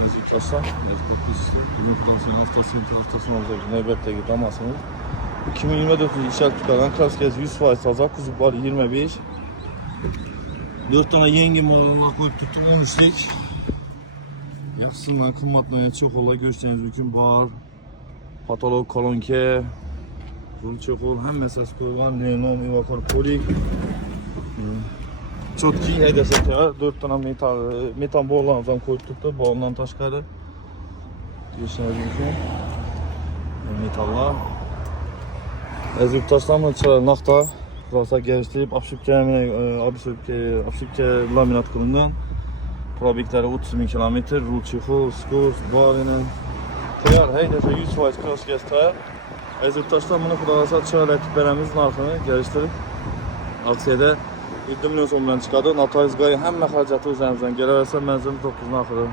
Mezgitlaşlar. Mezgitliş. Gruptan sonra haftasını olacak. Nöbetteki damasınız. 2024 işaret tutardan Kraskez 100% taza. Kuzuklar 25. 4 tane yenge malına koyup tuttuk 13'lik. Yaxşısından qimmatlayan çox ola görsəniz mümkün bar, patolog, kolonke, rul çoxol, həmməsi qoyulan, neon, evakor, polik. Çotki hədəsə 4 tane metan boğularımızdan koyup tuttuk, boğulan taşqarı. Görsəniz mümkün. Metallar. Əzib taşlarımız çıxarır naqta. Burası gəlişdirib, apşipke laminat qılından. Probikləri 30.000 kilometr, rul çuxu, skurs, bağını. Təyar, heydəsə 100% Kraskez təyar. Əzib taşlar bunu xudalasa çıxarır əkiblərəmizin arxını gəlişdirib. Aksiyada 7 milyon somdan çıxadı. Natayız qayı həm məxarcatı üzərimizdən gələ versə mənzilimiz 9-dan axırı.